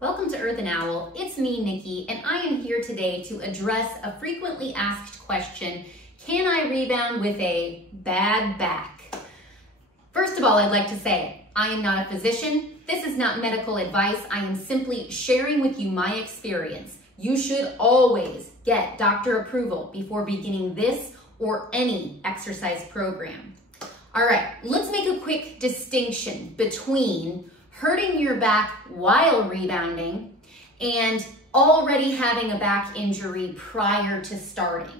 Welcome to Earth and Owl. It's me, Nikki, and I am here today to address a frequently asked question: can I rebound with a bad back? First of all, I'd like to say I am not a physician. This is not medical advice. I am simply sharing with you my experience. You should always get doctor approval before beginning this or any exercise program. All right, let's make a quick distinction between hurting your back while rebounding and already having a back injury prior to starting.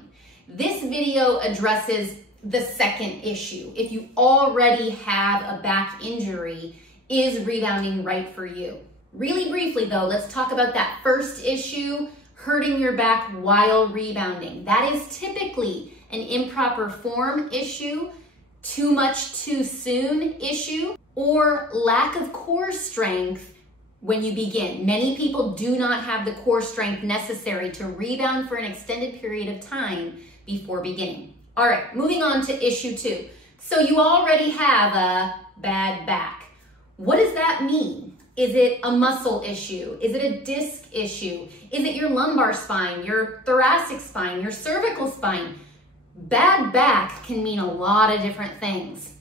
This video addresses the second issue. If you already have a back injury, is rebounding right for you? Really briefly though, let's talk about that first issue, hurting your back while rebounding. That is typically an improper form issue, too much too soon issue, or lack of core strength when you begin. Many people do not have the core strength necessary to rebound for an extended period of time before beginning. All right, moving on to issue 2. So you already have a bad back. What does that mean? Is it a muscle issue? Is it a disc issue? Is it your lumbar spine, your thoracic spine, your cervical spine? Bad back can mean a lot of different things.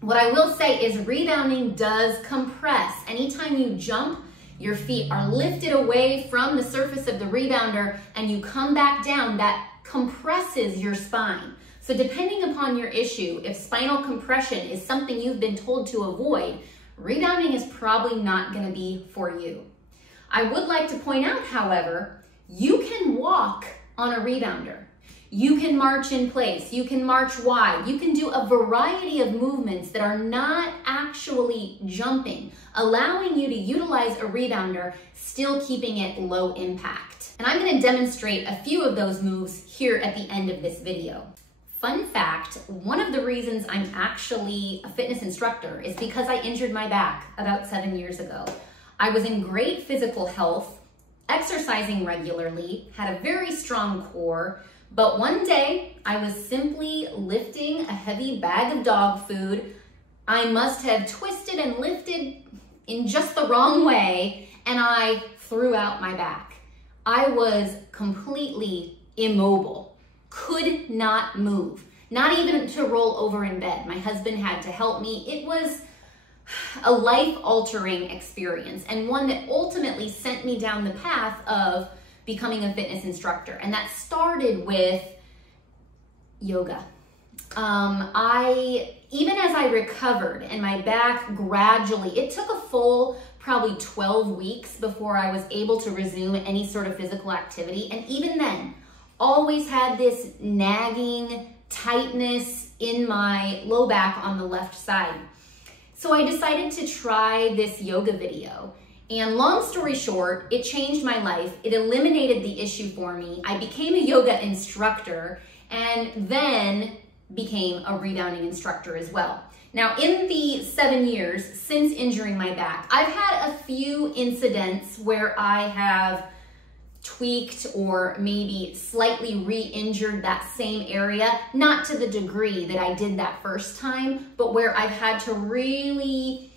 What I will say is rebounding does compress. Anytime you jump, your feet are lifted away from the surface of the rebounder and you come back down, that compresses your spine. So depending upon your issue, if spinal compression is something you've been told to avoid, rebounding is probably not going to be for you. I would like to point out, however, you can walk on a rebounder. You can march in place, you can march wide, you can do a variety of movements that are not actually jumping, allowing you to utilize a rebounder, still keeping it low impact. And I'm going to demonstrate a few of those moves here at the end of this video. Fun fact, one of the reasons I'm actually a fitness instructor is because I injured my back about 7 years ago. I was in great physical health, exercising regularly, had a very strong core, but one day I was simply lifting a heavy bag of dog food. I must have twisted and lifted in just the wrong way, and I threw out my back. I was completely immobile, could not move, not even to roll over in bed. My husband had to help me. It was a life-altering experience, and one that ultimately sent me down the path of becoming a fitness instructor. And that started with yoga. Even as I recovered and my back gradually, it took a full probably 12 weeks before I was able to resume any sort of physical activity. And even then, always had this nagging tightness in my low back on the left side. So I decided to try this yoga video. And long story short, it changed my life. It eliminated the issue for me. I became a yoga instructor and then became a rebounding instructor as well. Now, in the 7 years since injuring my back, I've had a few incidents where I have tweaked or maybe slightly re-injured that same area, not to the degree that I did that first time, but where I've had to really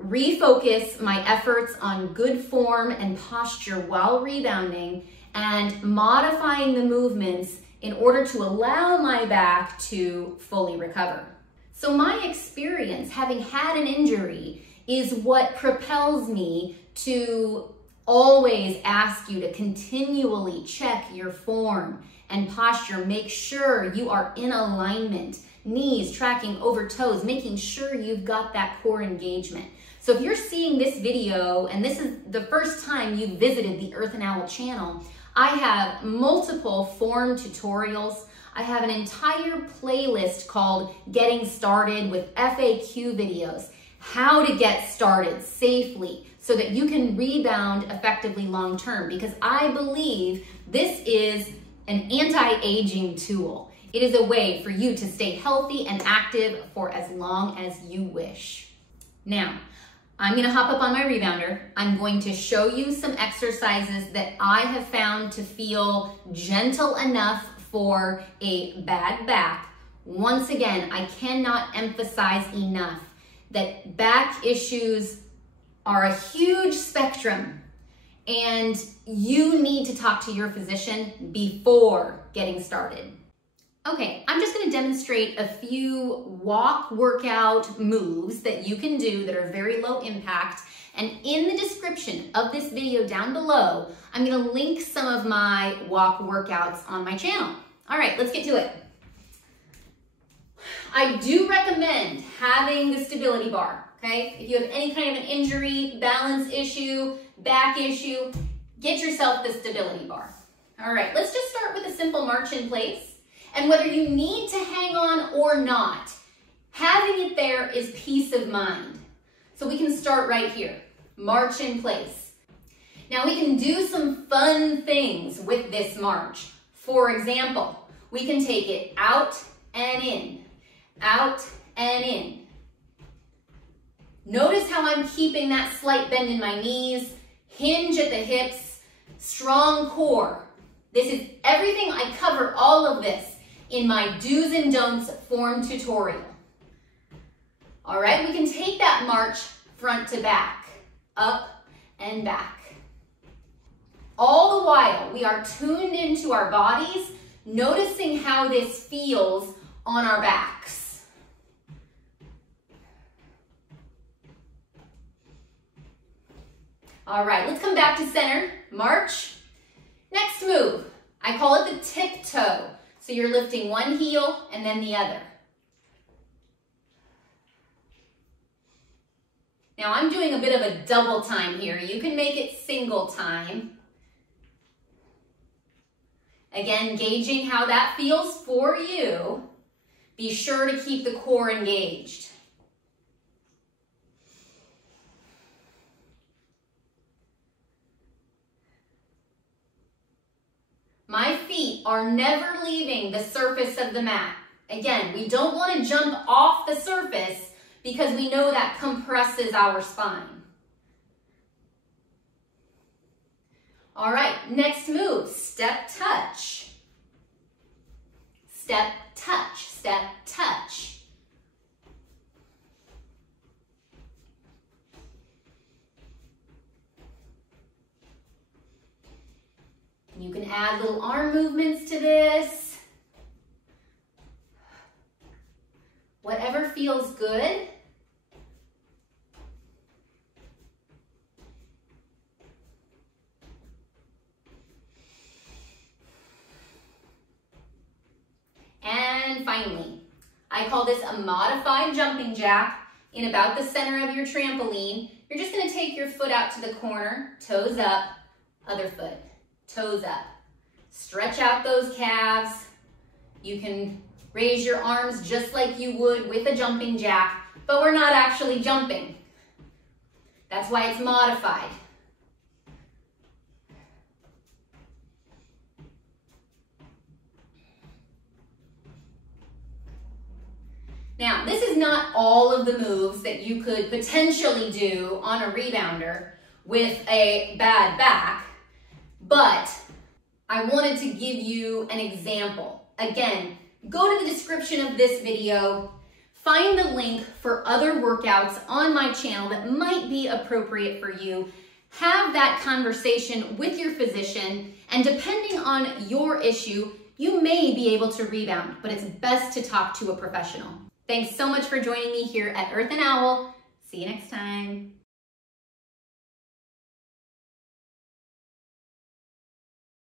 refocus my efforts on good form and posture while rebounding and modifying the movements in order to allow my back to fully recover. So my experience, having had an injury, is what propels me to always ask you to continually check your form and posture. Make sure you are in alignment, knees tracking over toes, making sure you've got that core engagement. So if you're seeing this video and this is the first time you've visited the Earth and Owl channel, I have multiple form tutorials. I have an entire playlist called Getting Started with FAQ videos, how to get started safely so that you can rebound effectively long term, because I believe this is an anti-aging tool. It is a way for you to stay healthy and active for as long as you wish. Now, I'm gonna hop up on my rebounder. I'm going to show you some exercises that I have found to feel gentle enough for a bad back. Once again, I cannot emphasize enough that back issues are a huge spectrum, and you need to talk to your physician before getting started. Okay, I'm just gonna demonstrate a few walk workout moves that you can do that are very low impact. And in the description of this video down below, I'm gonna link some of my walk workouts on my channel. All right, let's get to it. I do recommend having the stability bar, okay? If you have any kind of an injury, balance issue, back issue, get yourself the stability bar. All right, let's just start with a simple march in place. And whether you need to hang on or not, having it there is peace of mind. So we can start right here, march in place. Now we can do some fun things with this march. For example, we can take it out and in, out and in. Notice how I'm keeping that slight bend in my knees, hinge at the hips, strong core. This is everything. I cover all of this in my do's and don'ts form tutorial. All right, we can take that march front to back, up and back. All the while, we are tuned into our bodies, noticing how this feels on our backs. All right, let's come back to center, march. Next move, I call it the tiptoe. So you're lifting one heel and then the other. Now I'm doing a bit of a double time here. You can make it single time. Again, gauging how that feels for you. Be sure to keep the core engaged. My feet are never leaving the surface of the mat. Again, we don't want to jump off the surface because we know that compresses our spine. All right, next move, step touch. Step touch, step touch. You can add little arm movements to this. Whatever feels good. And finally, I call this a modified jumping jack in about the center of your trampoline. You're just gonna take your foot out to the corner, toes up, other foot. Toes up. Stretch out those calves. You can raise your arms just like you would with a jumping jack, but we're not actually jumping. That's why it's modified. Now, this is not all of the moves that you could potentially do on a rebounder with a bad back, but I wanted to give you an example. Again, go to the description of this video, find the link for other workouts on my channel that might be appropriate for you. Have that conversation with your physician, and depending on your issue, you may be able to rebound, but it's best to talk to a professional. Thanks so much for joining me here at Earth and Owl. See you next time.